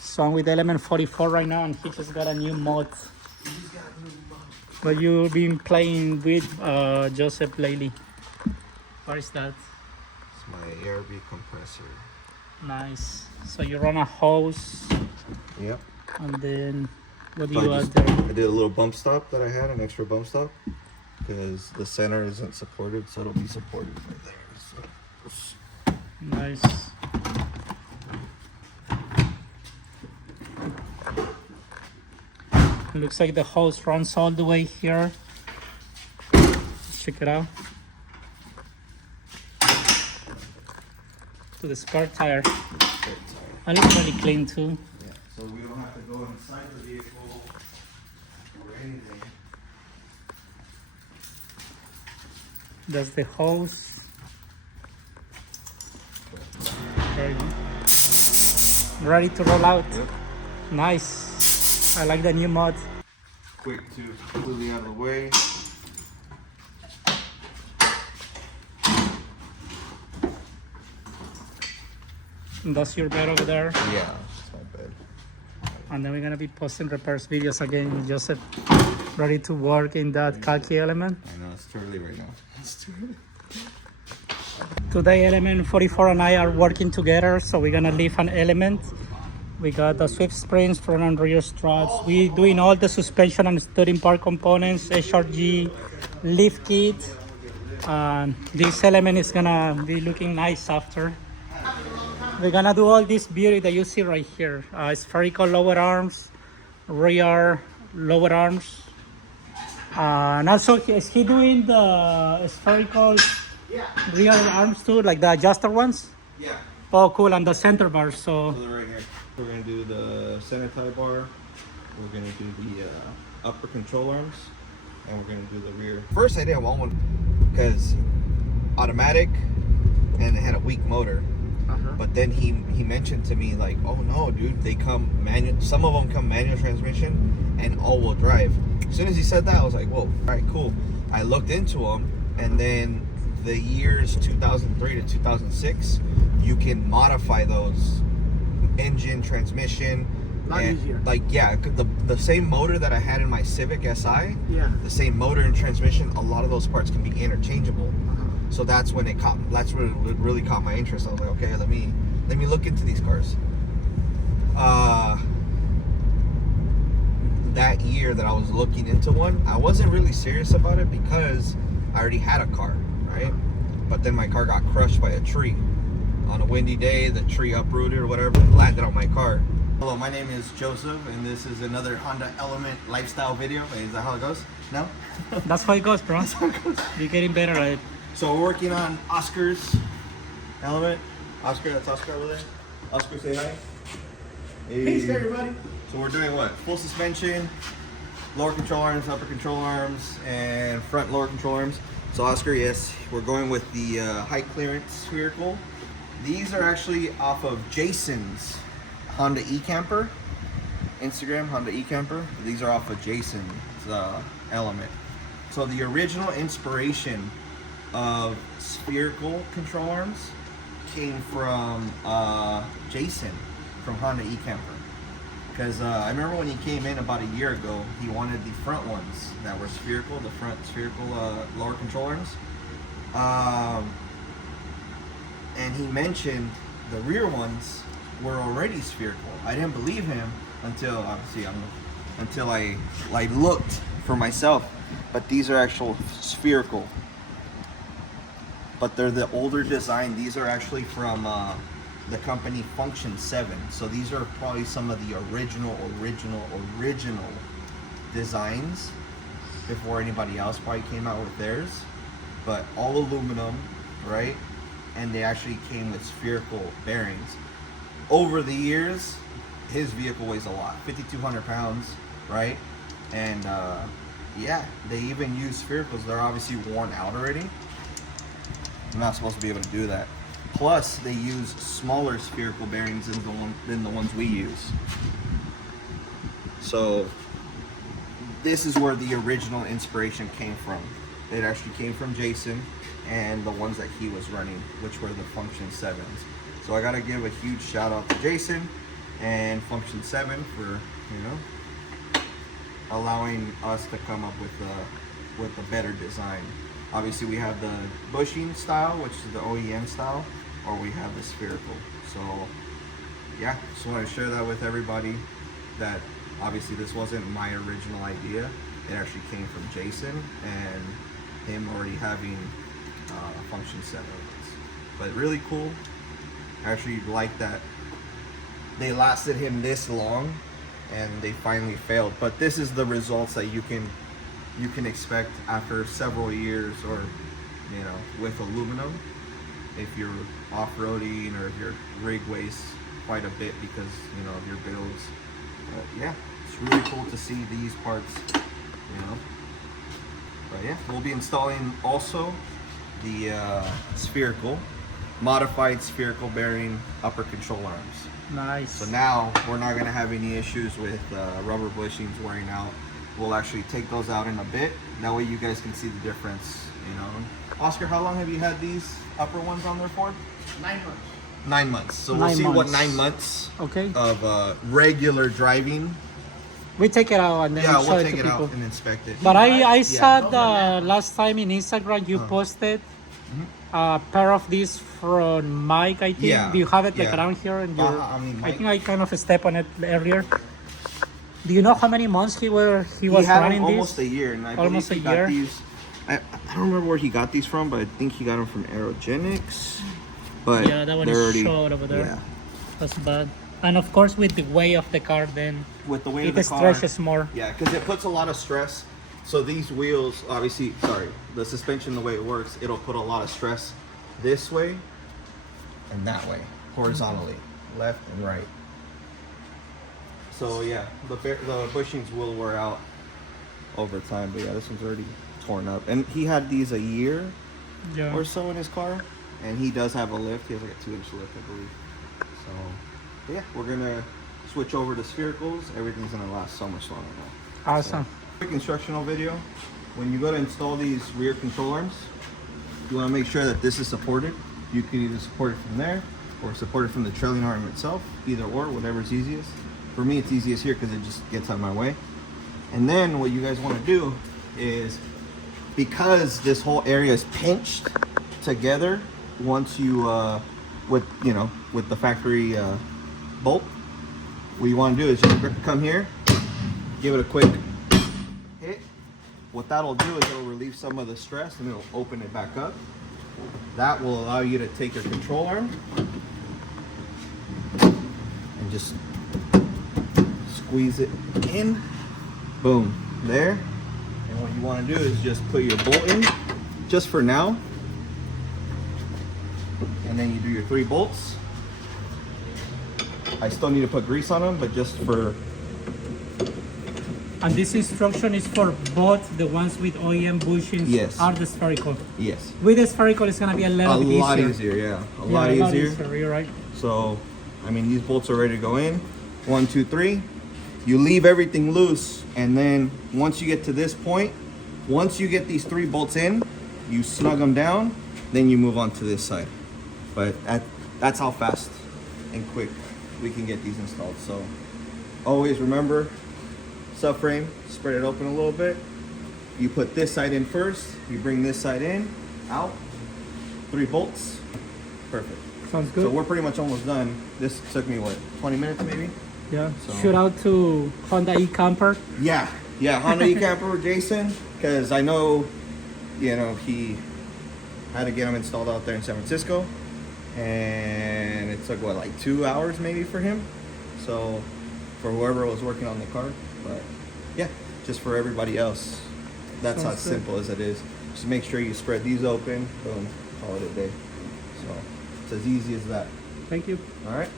So I'm with Element 44 right now, and he just got a new mod. But you've been playing with Joseph lately. What is that? It's my ARB compressor. Nice. So you run a hose, Yep. and then what do So you I add there? did a little bump stop that I had, an extra bump stop, because the center isn't supported, so it'll be supported right there. So, Nice. It looks like the hose runs all the way here. Check it out. To the spare tire. And it's really clean too. yeah. So we don't have to go inside the vehicle or anything. That's the hose. There you go. Ready to roll out. Yep. Nice. I like the new mod. Quick to completely out of the way. And that's your bed over there. Yeah, it's not bad. And then we're gonna be posting repairs videos again. Joseph ready to work in that khaki element. I know it's too early right now. It's too early. Today Element 44 and I are working together, so we're gonna leave an element. We got the Swift Springs, front and rear struts. We doing all the suspension and steering part components, HRG, lift kit. And this element is gonna be looking nice after. We're gonna do all this beauty that you see right here. Spherical lower arms, rear lower arms. And also, is he doing the spherical rear arms too, like the adjuster ones? Yeah. Oh, cool, and the center bars, so. So they're right here. We're gonna do the center tie bar. We're gonna do the upper control arms, and we're gonna do the rear. First, I didn't want one because automatic, and it had a weak motor. But then he mentioned to me like, oh no, dude, they come manual. Some of them come manual transmission and all-wheel drive. As soon as he said that, I was like, whoa, all right, cool. I looked into them, and then the years 2003 to 2006, you can modify those engine, transmission. Lot easier. Like, yeah, the same motor that I had in my Civic Si, Yeah. the same motor and transmission, a lot of those parts can be interchangeable. So that's when that's when it really caught my interest. I was like, okay, let me look into these cars. That year that I was looking into one, I wasn't really serious about it because I already had a car, right? But then my car got crushed by a tree. On a windy day, the tree uprooted or whatever and landed on my car. Hello, my name is Joseph, and this is another Honda Element lifestyle video. Is that how it goes? No? That's how it goes, bro. That's how it goes. You're getting better at it. So we're working on Oscar's Element. Oscar, that's Oscar over there. Oscar, say hi. Hey. Peace, everybody. So we're doing what? Full suspension, lower control arms, upper control arms, and front lower control arms. So Oscar, yes, we're going with the high clearance spherical. These are actually off of Jason's Honda eCamper. Instagram, Honda eCamper. These are off of Jason's Element. So the original inspiration of spherical control arms came from Jason from Honda eCamper. Because I remember when he came in about a year ago, he wanted the front ones that were spherical, the front spherical lower control arms. And he mentioned the rear ones were already spherical. I didn't believe him until until I looked for myself. But these are actual spherical. But they're the older design. These are actually from the company Function 7. So these are probably some of the original designs before anybody else probably came out with theirs. But all aluminum, right? And they actually came with spherical bearings. Over the years, his vehicle weighs a lot, 5,200 pounds, right? And yeah, they even use sphericals. They're obviously worn out already. I'm not supposed to be able to do that. Plus, they use smaller spherical bearings than the ones we use. So, this is where the original inspiration came from. It actually came from Jason and the ones that he was running, which were the Function 7s. So I gotta give a huge shout out to Jason and function 7 for, you know, allowing us to come up with a better design. Obviously we have the bushing style, which is the OEM style, or we have the spherical. So yeah, just want to share that with everybody, that obviously this wasn't my original idea. It actually came from Jason and him already having function 7 of this. But really cool. I actually like that they lasted him this long and they finally failed. But this is the results that you can expect after several years, or you know, with aluminum, if you're off-roading or if your rig weighs quite a bit because, you know, of your builds. But yeah, it's really cool to see these parts, you know. But yeah, we'll be installing also the modified spherical bearing upper control arms. Nice. So now we're not going to have any issues with rubber bushings wearing out. We'll actually take those out in a bit. That way you guys can see the difference, you know. Oscar, how long have you had these upper ones on there for? 9 months. 9 months. So we'll 9 see what months. 9 months Okay. of regular driving. We take it out and then Yeah, show we'll it take to it people. out and inspect it. But I saw Yeah. the last time in Instagram you posted a pair of these from Mike, I think. Yeah, Do you have it like yeah. around here? And your, I mean, I Mike- think I kind of stepped on it earlier. Do you know how many months he was He had running them almost this? a year, and I Almost believe he a year? got these. I don't remember where he got these from, but I think he got them from Aerogenics. But Yeah, that one they're is already, short over there. Yeah, That's bad. And of course, with the weight of the car, then with the weight of it the car. stretches more. Yeah, because it puts a lot of stress. So these wheels, obviously, sorry, the suspension, the way it works, it'll put a lot of stress this way and that way, horizontally, left and right. So yeah, the bushings will wear out over time. But yeah, this one's already torn up. And he had these a year Yeah. or so in his car, and he does have a lift. He has like a 2-inch lift, I believe. So but yeah, we're gonna switch over to sphericals. Everything's gonna last so much longer now. Awesome. Quick instructional video. When you go to install these rear control arms, you want to make sure that this is supported. You can either support it from there or support it from the trailing arm itself, either or, whatever's easiest. For me, it's easiest here because it just gets out of my way. And then what you guys want to do is, because this whole area is pinched together, once you with the factory bolt, what you want to do is just come here, give it a quick hit. What that'll do is it'll relieve some of the stress and it'll open it back up. That will allow you to take your control arm and just squeeze it in. Boom, there. And what you want to do is just put your bolt in, just for now. And then you do your 3 bolts. I still need to put grease on them, but just for... And this instruction is for both the ones with OEM bushings Yes. and the spherical. Yes. With the spherical, it's gonna be a A little bit lot easier. easier, yeah. A Yeah, lot easier. You're right. So, I mean, these bolts are ready to go in. 1, 2, 3. You leave everything loose, and then once you get to this point, once you get these 3 bolts in, you snug them down, then you move on to this side. But that's how fast and quick we can get these installed. So, always remember, subframe, spread it open a little bit. You put this side in first, you bring this side in, out, 3 bolts, perfect. Sounds good. So we're pretty much almost done. This took me, what, 20 minutes maybe? Yeah. So- Shout out to Honda e-Camper. Yeah, Honda e-Camper, Jason, because I know, he had to get them installed out there in San Francisco, and it took, what, like 2 hours maybe for him? So, for whoever was working on the car, but yeah, just for everybody else, that's Sounds as good. simple as it is. Just make sure you spread these open, boom, call it a day. So, it's as easy as that. Thank you. All right.